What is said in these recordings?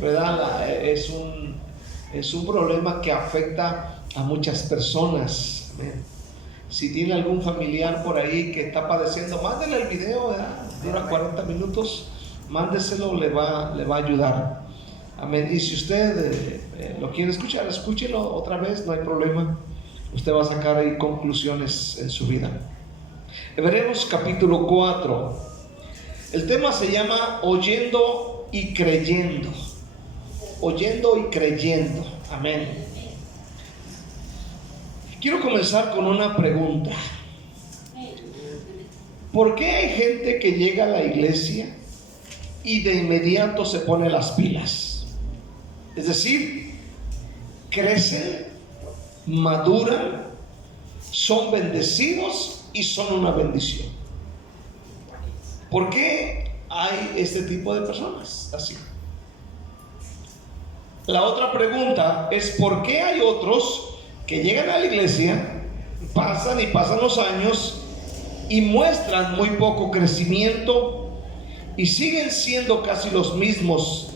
¿verdad? Es un problema que afecta a muchas personas. Amén. Si tiene algún familiar por ahí que está padeciendo, mándele el video, ¿verdad? Dura 40 minutos, mándeselo, le va a ayudar. Amén. Y si usted lo quiere escuchar, escúchelo otra vez, no hay problema. Usted va a sacar ahí conclusiones en su vida. Hebreos capítulo 4. El tema se llama oyendo y creyendo. Oyendo y creyendo. Amén. Quiero comenzar con una pregunta. ¿Por qué hay gente que llega a la iglesia y de inmediato se pone las pilas? Es decir, crecen, maduran, son bendecidos y son una bendición. ¿Por qué hay este tipo de personas así? La otra pregunta es: ¿por qué hay otros que llegan a la iglesia, pasan los años y muestran muy poco crecimiento y siguen siendo casi los mismos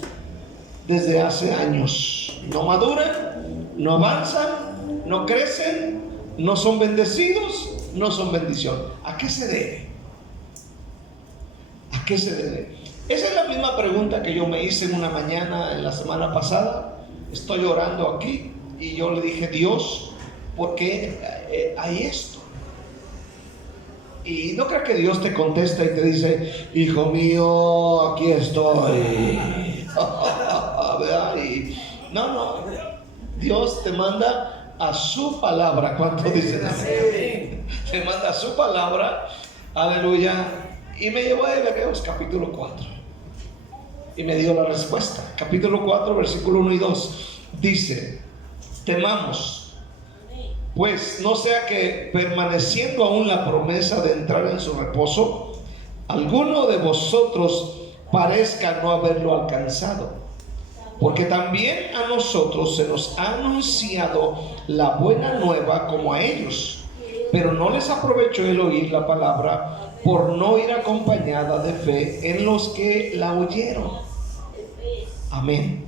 desde hace años? No maduran, no avanzan, no crecen, no son bendecidos, no son bendición. ¿A qué se debe? ¿A qué se debe? Esa es la misma pregunta que yo me hice en una mañana en la semana pasada. Estoy orando aquí y yo le dije: Dios, ¿por qué hay esto? Y no creo que Dios te contesta y te dice: hijo mío, aquí estoy. No, Dios te manda a su palabra. ¿Cuánto dicen amén? Te manda a su palabra, aleluya. Y me llevó a Hebreos capítulo 4 y me dio la respuesta. Capítulo 4, versículo 1 y 2 dice: temamos, pues no sea que, permaneciendo aún la promesa de entrar en su reposo, alguno de vosotros parezca no haberlo alcanzado. Porque también a nosotros se nos ha anunciado la buena nueva como a ellos, pero no les aprovechó el oír la palabra, por no ir acompañada de fe en los que la oyeron. Amén.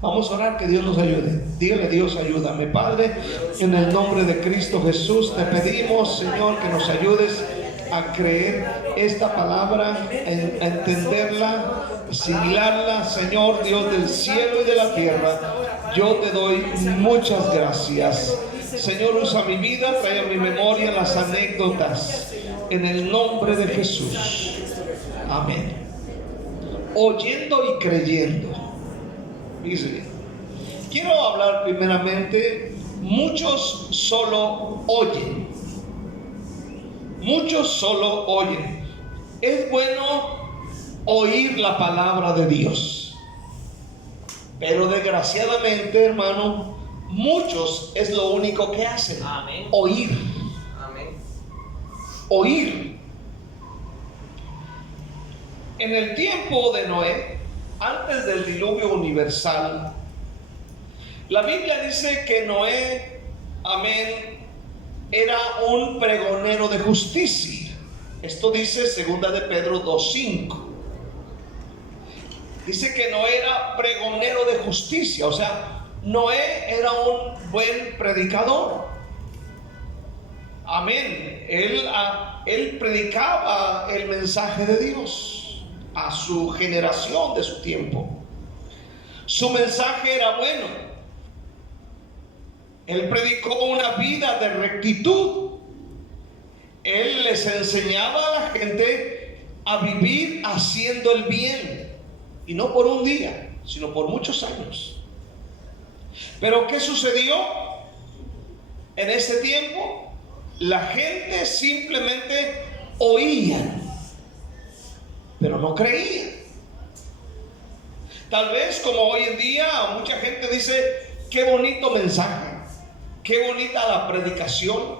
Vamos a orar, que Dios nos ayude. Dígale: Dios, ayúdame. Padre, en el nombre de Cristo Jesús, te pedimos, Señor, que nos ayudes a creer esta palabra, a entenderla, asimilarla. Señor Dios del cielo y de la tierra, yo te doy muchas gracias. Señor, usa mi vida, trae a mi memoria las anécdotas, en el nombre de Jesús. Amén. Oyendo y creyendo. Dice, quiero hablar primeramente: muchos solo oyen. Muchos solo oyen. Es bueno oír la palabra de Dios, pero desgraciadamente, hermano, muchos es lo único que hacen. Amén. Oír. Amén. Oír. En el tiempo de Noé, antes del diluvio universal, la Biblia dice que Noé, amén, era un pregonero de justicia. Esto dice 2 de Pedro 2:5. Dice que Noé era pregonero de justicia, o sea, Noé era un buen predicador. Amén. Él predicaba el mensaje de Dios a su generación de su tiempo. Su mensaje era bueno. Él predicó una vida de rectitud. Él les enseñaba a la gente a vivir haciendo el bien, y no por un día, sino por muchos años. Pero ¿qué sucedió en ese tiempo? La gente simplemente oía, pero no creía. Tal vez como hoy en día mucha gente dice: qué bonito mensaje, qué bonita la predicación,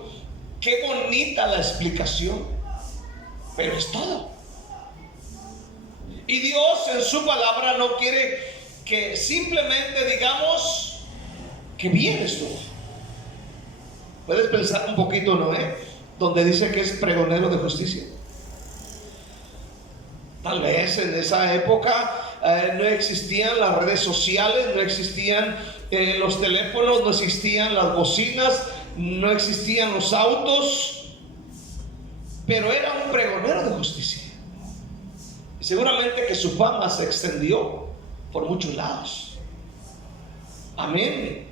qué bonita la explicación, pero es todo. Y Dios en su palabra no quiere que simplemente digamos que bien estuvo. Puedes pensar un poquito, ¿no? Donde dice que es pregonero de justicia. Tal vez en esa época no existían las redes sociales, no existían los teléfonos, no existían las bocinas, no existían los autos, pero era un pregonero de justicia. Y seguramente que su fama se extendió por muchos lados. Amén.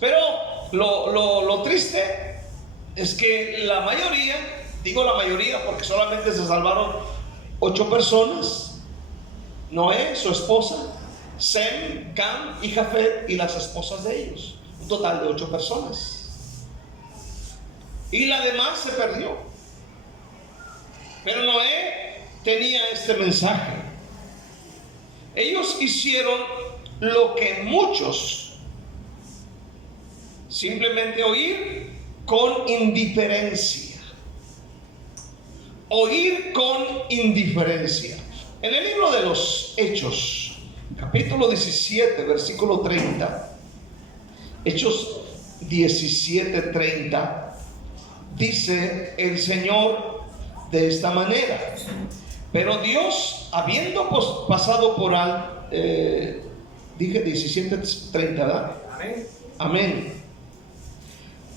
Pero lo triste es que la mayoría, digo la mayoría porque solamente se salvaron 8 personas: Noé, su esposa, Sem, Cam y Jafet y las esposas de ellos. Un total de 8 personas. Y la demás se perdió. Pero Noé tenía este mensaje. Ellos hicieron lo que muchos simplemente oír con indiferencia. Oír con indiferencia. En el libro de los Hechos, capítulo 17, versículo 30, Hechos 17:30, dice el Señor de esta manera: pero Dios, habiendo pasado por alto, dije 17:30, ¿verdad? Amén. Amén.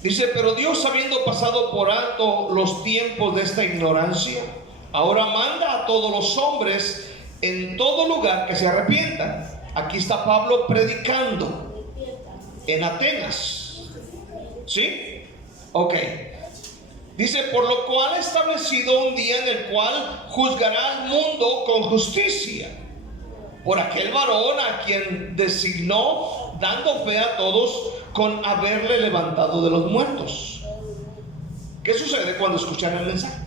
Dice: pero Dios, habiendo pasado por alto los tiempos de esta ignorancia, ahora manda a todos los hombres en todo lugar que se arrepientan. Aquí está Pablo predicando en Atenas. ¿Sí? Ok. Dice: por lo cual ha establecido un día en el cual juzgará al mundo con justicia, por aquel varón a quien designó, dando fe a todos con haberle levantado de los muertos. ¿Qué sucede cuando escuchan el mensaje?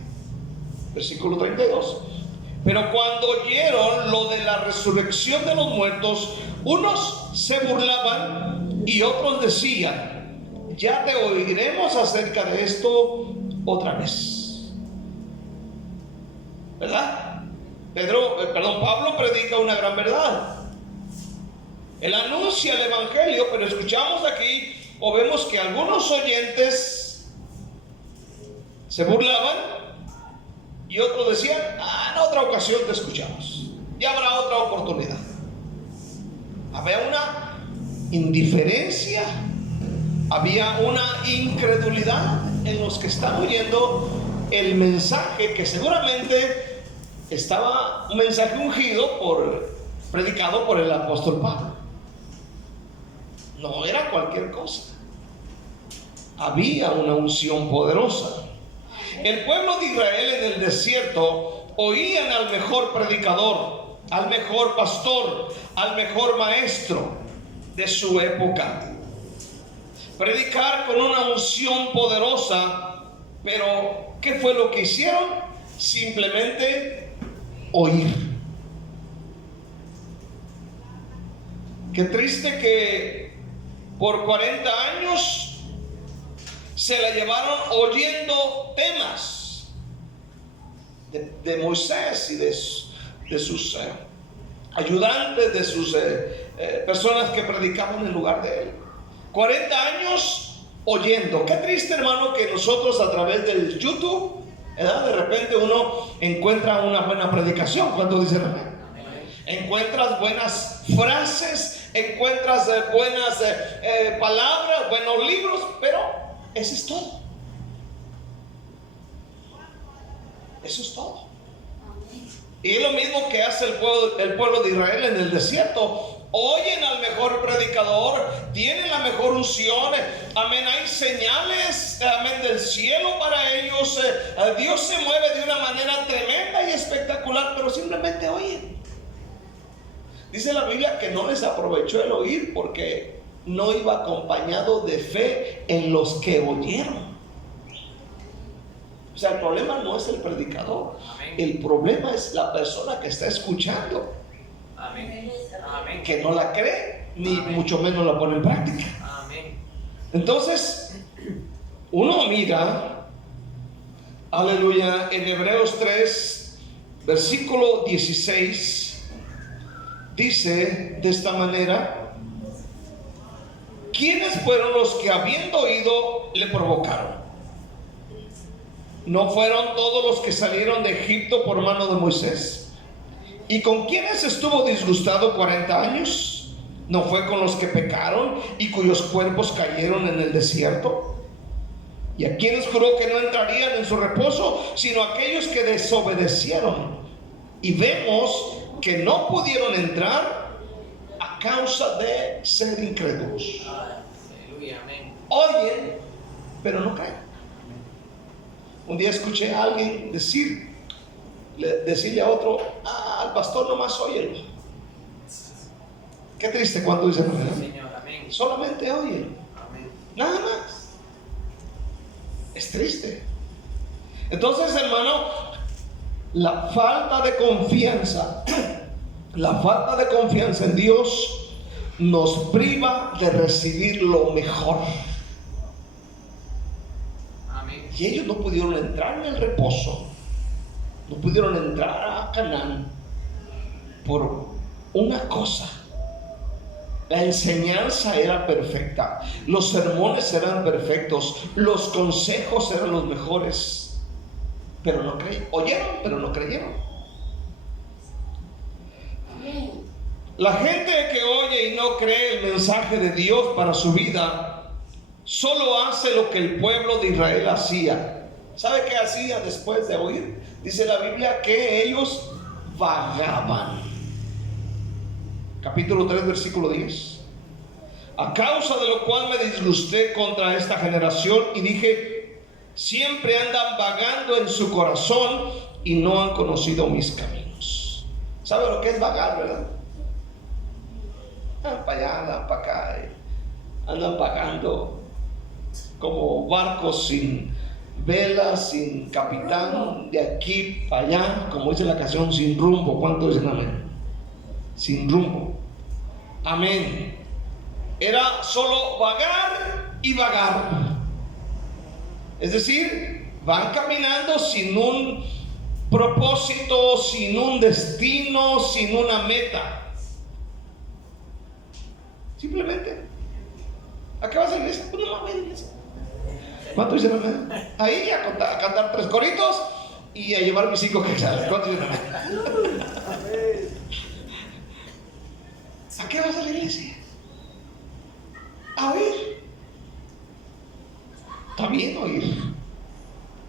Versículo 32. Pero cuando oyeron lo de la resurrección de los muertos, unos se burlaban y otros decían: ya te oiremos acerca de esto otra vez. ¿Verdad? Pablo predica una gran verdad. Él anuncia el evangelio, pero escuchamos aquí o vemos que algunos oyentes se burlaban y otros decían: en otra ocasión te escuchamos, ya habrá otra oportunidad. Había una indiferencia, había una incredulidad en los que están oyendo el mensaje, que seguramente estaba un mensaje ungido predicado por el apóstol Pablo. No era cualquier cosa. Había una unción poderosa. El pueblo de Israel en el desierto oían al mejor predicador, al mejor pastor, al mejor maestro de su época predicar con una unción poderosa. Pero ¿qué fue lo que hicieron? Simplemente oír. Qué triste que por 40 años se la llevaron oyendo temas de Moisés y de sus ayudantes, de sus personas que predicaban en lugar de él. 40 años oyendo. Qué triste, hermano, que nosotros a través del YouTube, ¿verdad?, de repente uno encuentra una buena predicación. ¿Cuánto dicen amén? Encuentras buenas frases, encuentras buenas palabras, buenos libros, pero eso es todo. Eso es todo. Y es lo mismo que hace el pueblo de Israel en el desierto. Oyen al mejor predicador, tienen la mejor unción, amén, hay señales, amén, del cielo para ellos. Dios se mueve de una manera tremenda y espectacular, pero simplemente oyen. Dice la Biblia que no les aprovechó el oír porque no iba acompañado de fe en los que oyeron. O sea, el problema no es el predicador. Amén. El problema es la persona que está escuchando. Amén. Amén. Que no la cree, ni amén, mucho menos la pone en práctica. Amén. Entonces, uno mira, aleluya, en Hebreos 3, versículo 16, dice de esta manera: ¿quiénes fueron los que habiendo oído le provocaron? ¿No fueron todos los que salieron de Egipto por mano de Moisés? ¿Y con quiénes estuvo disgustado 40 años? ¿No fue con los que pecaron y cuyos cuerpos cayeron en el desierto? ¿Y a quienes juró que no entrarían en su reposo, sino aquellos que desobedecieron? Y vemos que no pudieron entrar a causa de ser incrédulos. Oyen, pero no creen. Un día escuché a alguien decirle a otro: al pastor nomás óyelo. Qué triste cuando dicen amén. Solamente óyelo, nada más. Es triste. Entonces, hermano, la falta de confianza en Dios nos priva de recibir lo mejor. Amén. Y ellos no pudieron entrar en el reposo, no pudieron entrar a Canaán por una cosa: la enseñanza era perfecta, los sermones eran perfectos, los consejos eran los mejores, pero no creyeron. Oyeron, pero no creyeron. La gente que oye y no cree el mensaje de Dios para su vida solo hace lo que el pueblo de Israel hacía. ¿Sabe qué hacía después de oír? Dice la Biblia que ellos vagaban. Capítulo 3, versículo 10. A causa de lo cual me disgusté contra esta generación y dije: siempre andan vagando en su corazón y no han conocido mis caminos. ¿Sabe lo que es vagar, verdad? Andan para allá, andan para acá, andan vagando como barcos sin velas, sin capitán, de aquí para allá, como dice la canción, sin rumbo. ¿Cuánto dicen amén? Sin rumbo. Amén. Era solo vagar y vagar. Es decir, van caminando sin un propósito, sin un destino, sin una meta. Simplemente, ¿a qué vas a la iglesia? Pues no mames, iglesia. ¿Cuánto dicen amén? Ahí a cantar 3 coritos y a llevar mis 5 quetzales. ¿Cuánto dicen amén? ¿A qué vas a la iglesia? A oír. Está bien oír,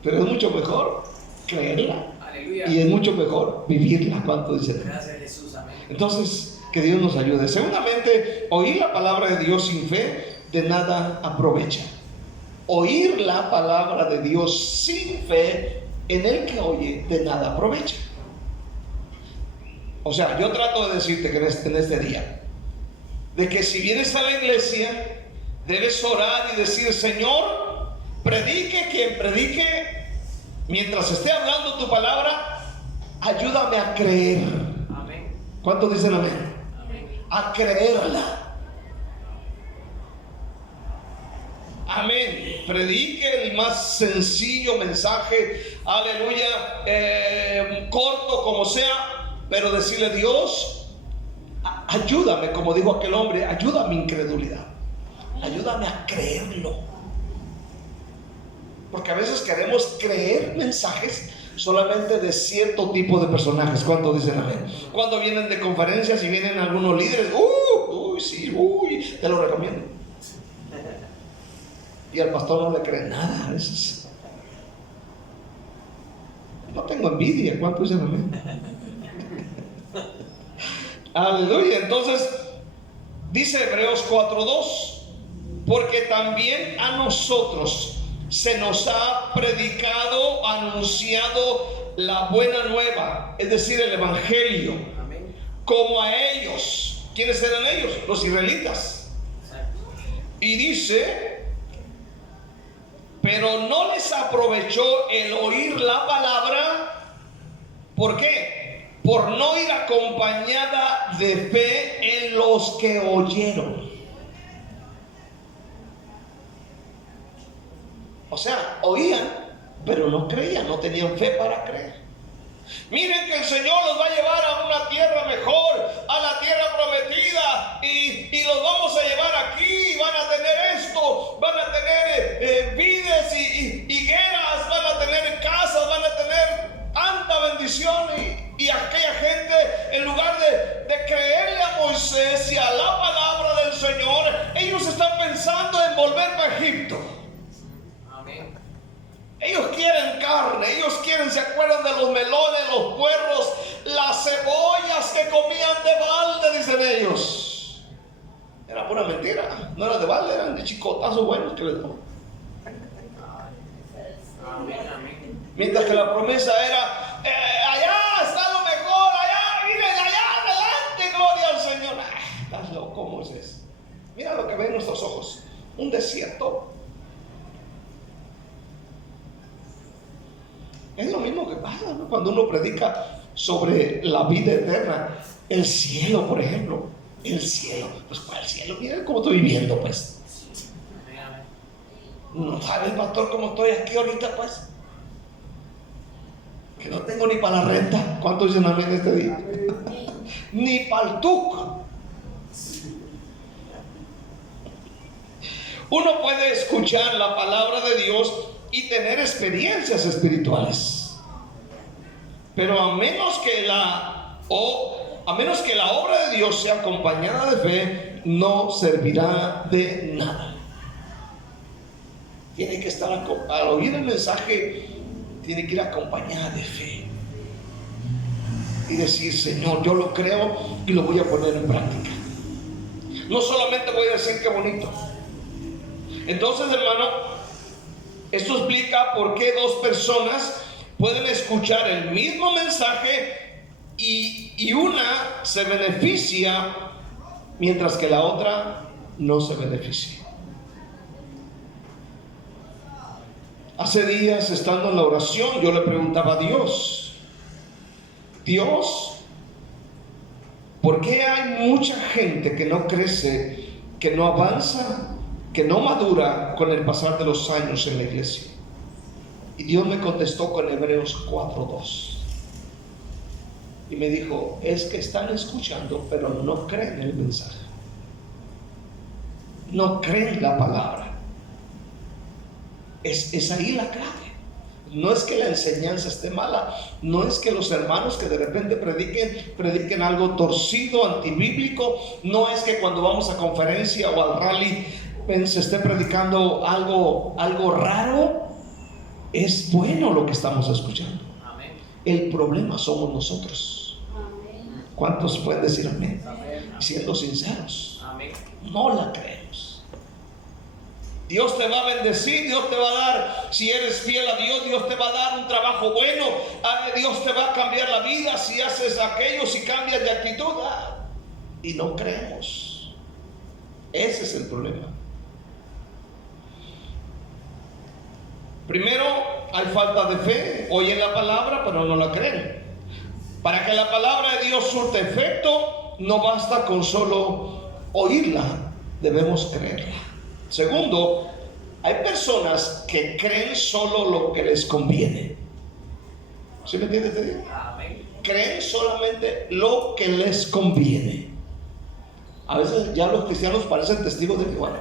pero es mucho mejor creerla. Aleluya. Y es mucho mejor vivirla. ¿Cuánto dicen? Gracias, Jesús. Amén. Entonces, que Dios nos ayude. Segundamente, oír la palabra de Dios sin fe de nada aprovecha. Oír la palabra de Dios sin fe en el que oye de nada aprovecha. O sea, yo trato de decirte que en este día, de que si vienes a la iglesia, debes orar y decir: Señor, predique quien predique, mientras esté hablando tu palabra, ayúdame a creer. Amén. ¿Cuántos dicen amén? A creerla. Amén. Predique el más sencillo mensaje, aleluya, corto como sea, pero decirle: Dios, ayúdame, como dijo aquel hombre, ayuda a mi incredulidad, ayúdame a creerlo. Porque a veces queremos creer mensajes solamente de cierto tipo de personajes. ¿Cuántos dicen amén? Cuando vienen de conferencias y vienen algunos líderes, sí, te lo recomiendo. Y al pastor no le cree nada a veces. No tengo envidia. ¿Cuántos dicen amén? Aleluya. Entonces dice Hebreos 4:2: porque también a nosotros se nos ha predicado, anunciado la buena nueva, es decir, el evangelio. Amén. Como a ellos. ¿Quiénes eran ellos? Los israelitas. Y dice: pero no les aprovechó el oír la palabra. ¿Por qué? Por no ir acompañada de fe en los que oyeron. O sea, oían, pero no creían, no tenían fe para creer. Miren que el Señor los va a llevar a una tierra mejor, a la tierra prometida, y los vamos a llevar aquí, van a tener esto, van a tener vides y higueras, van a tener casas, van a tener tanta bendición, y aquella gente quieren volver para Egipto. Ellos quieren carne, ellos quieren, se acuerdan de los melones, los puerros, las cebollas que comían de balde, dicen ellos. Era pura mentira, no era de balde, eran de chicotazos buenos que les daban. Mientras que la promesa era, allá está lo mejor, allá, miren, allá adelante, gloria al Señor. Estás loco, Moisés. Mira lo que ven nuestros ojos, un desierto. Es lo mismo que pasa, ¿no? Cuando uno predica sobre la vida eterna. El cielo, por ejemplo. El cielo. Pues ¿cuál cielo? Miren cómo estoy viviendo, pues. ¿No sabe el pastor cómo estoy aquí ahorita, pues? Que no tengo ni para la renta. ¿Cuántos dicen amén este día? Ni para el tuco. Uno puede escuchar la palabra de Dios y tener experiencias espirituales, pero a menos que la obra de Dios sea acompañada de fe, no servirá de nada. Tiene que estar, al oír el mensaje, tiene que ir acompañada de fe y decir: Señor, yo lo creo y lo voy a poner en práctica. No solamente voy a decir qué bonito. Entonces, hermano, esto explica por qué dos personas pueden escuchar el mismo mensaje y una se beneficia mientras que la otra no se beneficia. Hace días, estando en la oración, yo le preguntaba a Dios: Dios, ¿por qué hay mucha gente que no crece, que no avanza, que no madura con el pasar de los años en la iglesia? Y Dios me contestó con Hebreos 4:2 y me dijo: es que están escuchando pero no creen el mensaje, no creen la palabra. Es ahí la clave. No es que la enseñanza esté mala, no es que los hermanos que de repente prediquen algo torcido, antibíblico, no es que cuando vamos a conferencia o al rally se esté predicando algo raro. Es bueno lo que estamos escuchando. Amén. El problema somos nosotros. Amén. ¿Cuántos pueden decir amén? Amén. Siendo sinceros, amén. No la creemos. Dios te va a bendecir, Dios te va a dar, si eres fiel a Dios, Dios te va a dar un trabajo bueno, Dios te va a cambiar la vida si haces aquello, si cambias de actitud. Y no creemos. Ese es el problema. Primero, hay falta de fe. Oyen la palabra pero no la creen. Para que la palabra de Dios surte efecto, no basta con solo oírla, debemos creerla. Segundo, hay personas que creen solo lo que les conviene. ¿Sí me entiendes? Creen solamente lo que les conviene. A veces ya los cristianos parecen testigos de Jehová,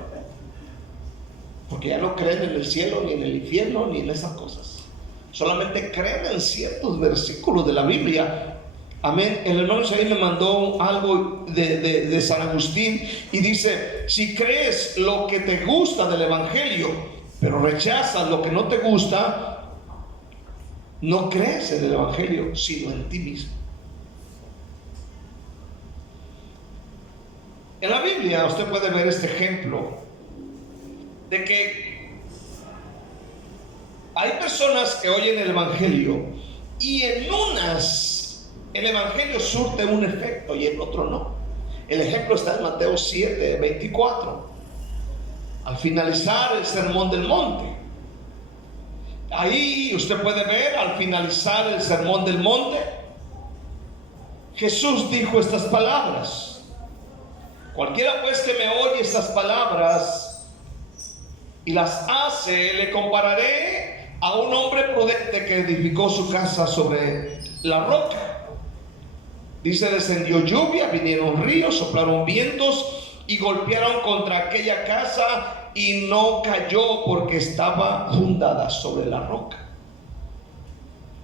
porque ya no creen en el cielo, ni en el infierno, ni en esas cosas. Solamente creen en ciertos versículos de la Biblia. Amén. El hermano Isaí me mandó algo de San Agustín y dice: si crees lo que te gusta del evangelio, pero rechazas lo que no te gusta, no crees en el evangelio, sino en ti mismo. En la Biblia usted puede ver este ejemplo de que hay personas que oyen el evangelio y en unas el evangelio surte un efecto y en otro no. El ejemplo está en Mateo 7:24. Al finalizar el sermón del monte, ahí usted puede ver, al finalizar el sermón del monte, Jesús dijo estas palabras: cualquiera pues que me oye estas palabras y las hace, le compararé a un hombre prudente que edificó su casa sobre la roca. Dice: descendió lluvia, vinieron ríos, soplaron vientos y golpearon contra aquella casa y no cayó porque estaba fundada sobre la roca.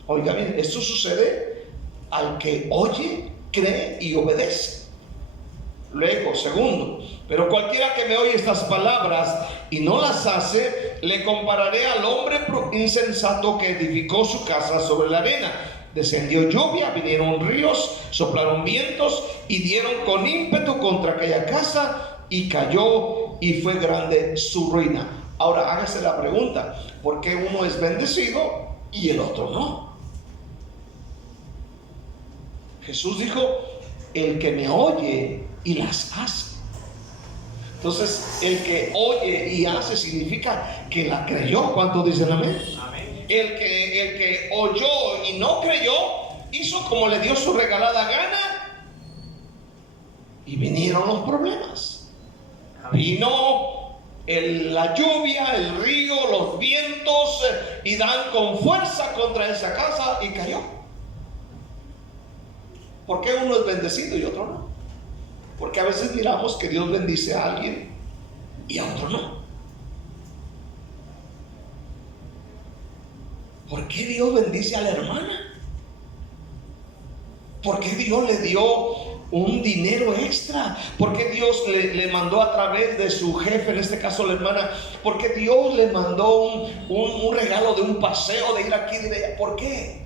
Oiga bien, esto sucede al que oye, cree y obedece. Luego, segundo, pero cualquiera que me oye estas palabras y no las hace, le compararé al hombre insensato que edificó su casa sobre la arena. Descendió lluvia, vinieron ríos, soplaron vientos y dieron con ímpetu contra aquella casa, y cayó, y fue grande su ruina. Ahora hágase la pregunta: ¿por qué uno es bendecido y el otro no? Jesús dijo: el que me oye y las hace. Entonces, el que oye y hace significa que la creyó. ¿Cuántos dicen amén? Amén. El que oyó y no creyó, hizo como le dio su regalada gana, y vinieron los problemas. Amén. Vino la lluvia, el río, los vientos, y dan con fuerza contra esa casa y cayó. ¿Por qué uno es bendecido y otro no? Porque a veces miramos que Dios bendice a alguien y a otro no. ¿Por qué Dios bendice a la hermana? ¿Por qué Dios le dio un dinero extra? ¿Por qué Dios le mandó a través de su jefe, en este caso la hermana? ¿Por qué Dios le mandó un regalo de un paseo, de ir aquí y de allá? ¿Por qué?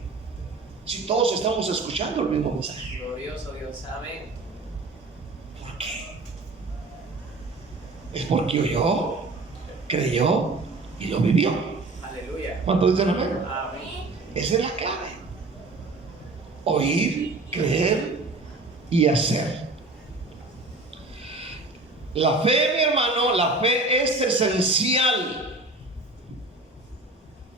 Si todos estamos escuchando el mismo mensaje. Glorioso Dios, amén. ¿Por qué? Es porque oyó, creyó y lo vivió. Aleluya. ¿Cuántos dicen amén? Amén. Esa es la clave: oír, creer y hacer. La fe, mi hermano, la fe es esencial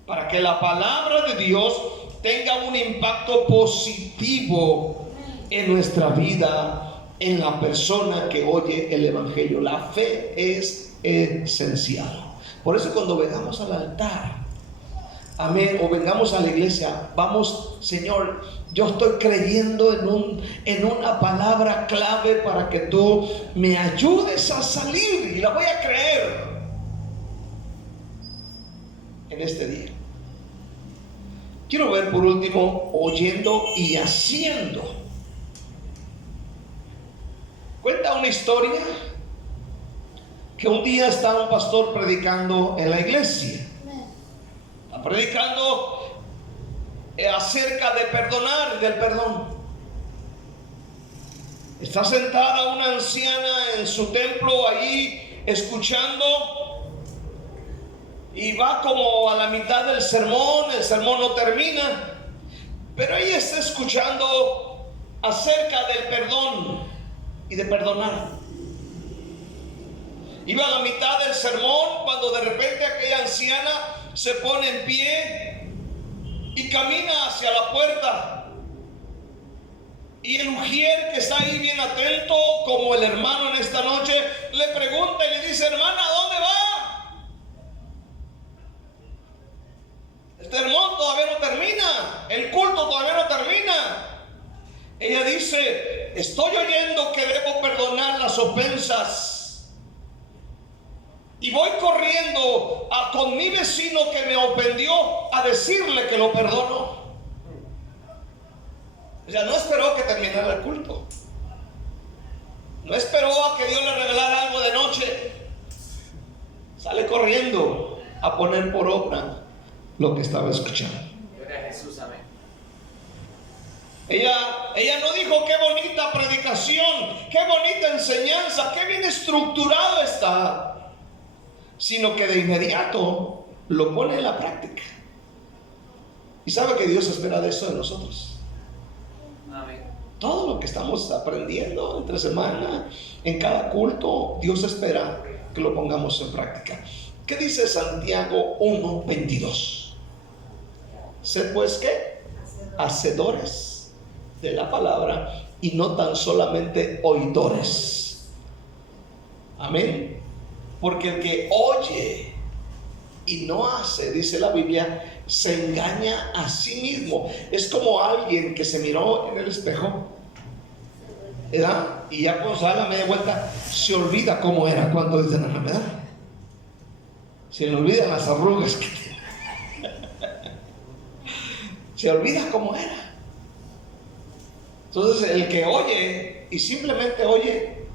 para que la palabra de Dios tenga un impacto positivo en nuestra vida, en la persona que oye el evangelio. La fe es esencial. Por eso, cuando vengamos al altar, amén, o vengamos a la iglesia, vamos: Señor, yo estoy creyendo en una palabra clave para que tú me ayudes a salir, y la voy a creer en este día. Quiero ver por último, oyendo y haciendo. Cuenta una historia que un día estaba un pastor predicando en la iglesia. Está predicando acerca de perdonar y del perdón. Está sentada una anciana en su templo ahí escuchando, y va como a la mitad del sermón. El sermón no termina, pero ella está escuchando acerca del perdón y de perdonar. Iba a la mitad del sermón cuando de repente aquella anciana se pone en pie y camina hacia la puerta. Y el ujier, que está ahí bien atento, como el hermano en esta noche, le pregunta y le dice: hermana, ¿a dónde va? Este sermón todavía no termina, el culto todavía no termina. Ella dice: estoy oyendo que debo perdonar las ofensas, y voy corriendo con mi vecino que me ofendió a decirle que lo perdono. O sea, no esperó que terminara el culto, no esperó a que Dios le regalara algo de noche. Sale corriendo a poner por obra lo que estaba escuchando. Gloria a Jesús, amén. Ella no dijo: qué bonita predicación, qué bonita enseñanza, qué bien estructurado está, sino que de inmediato lo pone en la práctica. Y sabe que Dios espera de eso de nosotros. Amén. Todo lo que estamos aprendiendo entre semana, en cada culto, Dios espera que lo pongamos en práctica. ¿Qué dice Santiago 1:22? Sed pues, ¿qué? Hacedores de la palabra, y no tan solamente oidores. Amén. Porque el que oye y no hace, dice la Biblia, se engaña a sí mismo. Es como alguien que se miró en el espejo, ¿verdad? Y ya cuando se da la media vuelta se olvida cómo era. Cuando dicen la verdad, se le olvidan las arrugas que tiene. Se olvida cómo era. Entonces, el que oye y simplemente oye,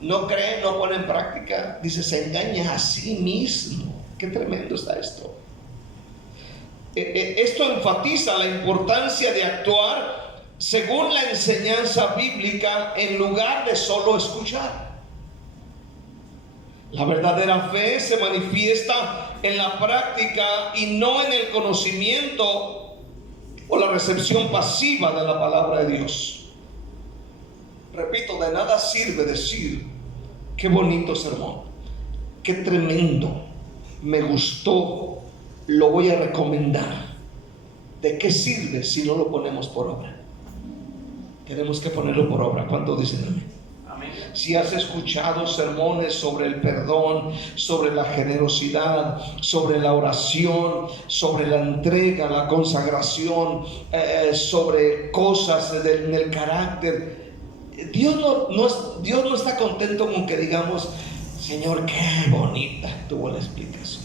no cree, no pone en práctica, dice, se engaña a sí mismo. Qué tremendo está esto. Esto enfatiza la importancia de actuar según la enseñanza bíblica en lugar de solo escuchar. La verdadera fe se manifiesta en la práctica y no en el conocimiento o la recepción pasiva de la palabra de Dios. Repito, de nada sirve decir, qué bonito sermón, qué tremendo, me gustó, lo voy a recomendar. ¿De qué sirve si no lo ponemos por obra? Tenemos que ponerlo por obra. ¿Cuánto dicen amén? Amén. Si has escuchado sermones sobre el perdón, sobre la generosidad, sobre la oración, sobre la entrega, la consagración, sobre cosas en el carácter, Dios no está contento con que digamos, Señor, qué bonita tuvo la explicación.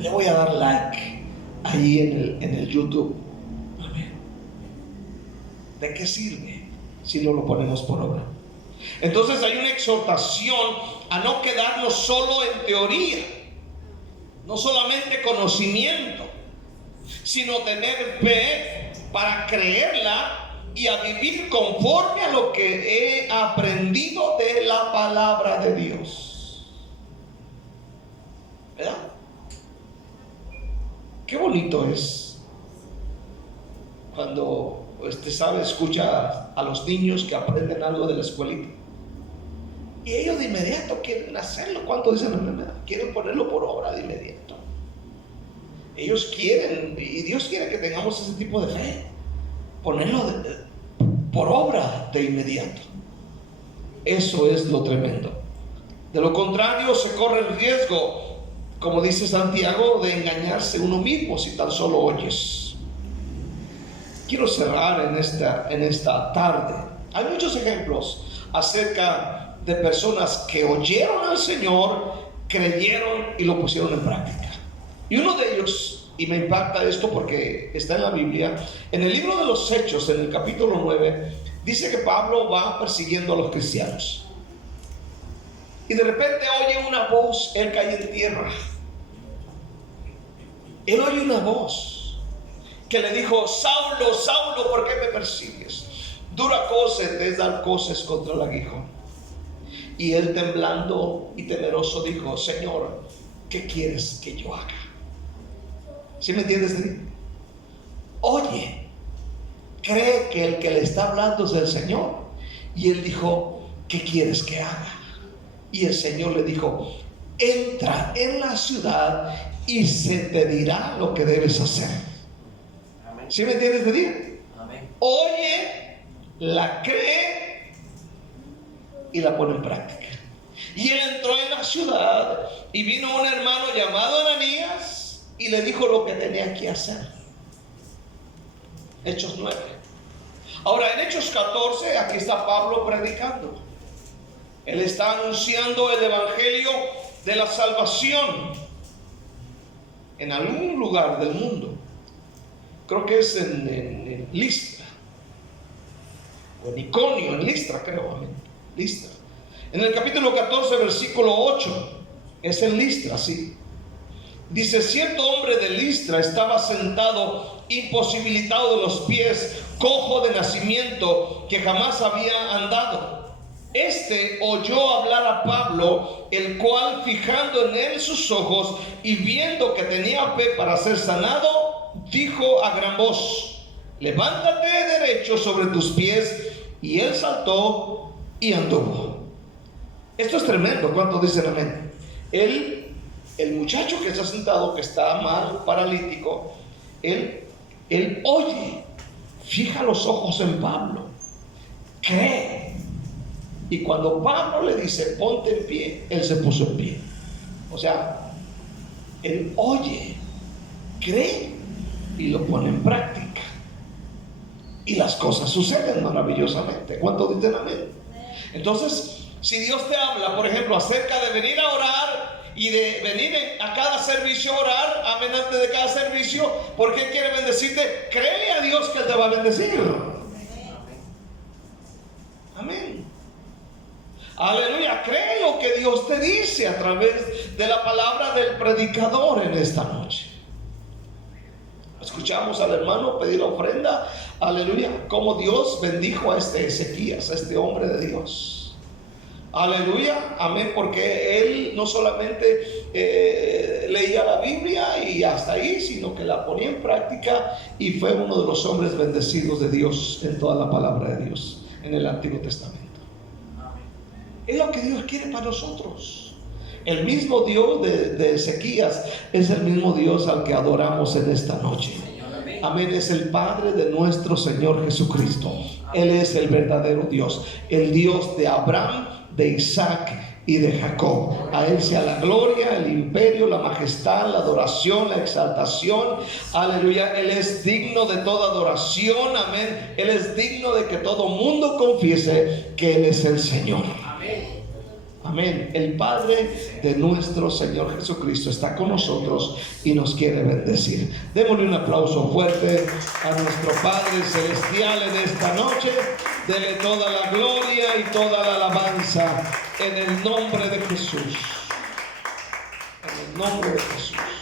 Le voy a dar like ahí en el YouTube. Amén. ¿De qué sirve si no lo ponemos por obra? Entonces hay una exhortación a no quedarnos solo en teoría, no solamente conocimiento, sino tener fe para creerla y a vivir conforme a lo que he aprendido de la palabra de Dios. ¿Verdad? Qué bonito es cuando escucha a los niños que aprenden algo de la escuelita y ellos de inmediato quieren hacerlo. ¿Cuánto dicen amén? Quieren ponerlo por obra de inmediato. Ellos quieren, y Dios quiere que tengamos ese tipo de fe, ponerlo por obra de inmediato. Eso es lo tremendo. De lo contrario, se corre el riesgo, como dice Santiago, de engañarse uno mismo si tan solo oyes. Quiero cerrar en esta tarde. Hay muchos ejemplos acerca de personas que oyeron al Señor, creyeron y lo pusieron en práctica. Y uno de ellos, y me impacta esto porque está en la Biblia, en el libro de los Hechos, en el capítulo 9, dice que Pablo va persiguiendo a los cristianos. Y de repente oye una voz, él cae en tierra. Él oye una voz que le dijo, Saulo, Saulo, ¿por qué me persigues? Dura cosa te es dar cosas contra el aguijón. Y él, temblando y temeroso, dijo, Señor, ¿qué quieres que yo haga? ¿Sí me entiendes? Oye, cree que el que le está hablando es el Señor. Y él dijo, ¿qué quieres que haga? Y el Señor le dijo, entra en la ciudad y se te dirá lo que debes hacer. Amén. ¿Sí me entiendes? Amén. Oye, la cree y la pone en práctica. Y él entró en la ciudad y vino un hermano llamado Ananías y le dijo lo que tenía que hacer. Hechos 9. Ahora en Hechos 14, aquí está Pablo predicando. Él está anunciando el evangelio de la salvación en algún lugar del mundo. Creo que es en Listra o en Iconio, en Listra creo. Listra. En el capítulo 14, versículo 8, es en Listra, sí. Dice, cierto hombre de Listra estaba sentado, imposibilitado de los pies, cojo de nacimiento, que jamás había andado. Este oyó hablar a Pablo, el cual, fijando en él sus ojos y viendo que tenía fe para ser sanado, dijo a gran voz, levántate derecho sobre tus pies. Y él saltó y anduvo. Esto es tremendo. ¿Cuántos dicen amén? El muchacho que está sentado, que está mal, paralítico, él oye, fija los ojos en Pablo, cree. Y cuando Pablo le dice, ponte en pie, él se puso en pie. O sea, él oye, cree y lo pone en práctica. Y las cosas suceden maravillosamente. ¿Cuántos dicen amén? Entonces, si Dios te habla, por ejemplo, acerca de venir a orar y de venir a cada servicio a orar, amén, antes de cada servicio, porque Él quiere bendecirte, créele a Dios que Él te va a bendecir. Aleluya, cree lo que Dios te dice a través de la palabra del predicador en esta noche. Escuchamos al hermano pedir la ofrenda, aleluya, como Dios bendijo a este Ezequías, a este hombre de Dios. Aleluya, amén, porque él no solamente leía la Biblia y hasta ahí, sino que la ponía en práctica y fue uno de los hombres bendecidos de Dios en toda la palabra de Dios en el Antiguo Testamento. Es lo que Dios quiere para nosotros. El mismo Dios de Ezequías es el mismo Dios al que adoramos en esta noche. Amén, es el Padre de nuestro Señor Jesucristo. Él es el verdadero Dios, el Dios de Abraham, de Isaac y de Jacob. A Él sea la gloria, el imperio, la majestad, la adoración, la exaltación. Aleluya, Él es digno de toda adoración. Amén, Él es digno de que todo mundo confiese que Él es el Señor. Amén. El Padre de nuestro Señor Jesucristo está con nosotros y nos quiere bendecir. Démosle un aplauso fuerte a nuestro Padre Celestial en esta noche. Dele toda la gloria y toda la alabanza en el nombre de Jesús. En el nombre de Jesús.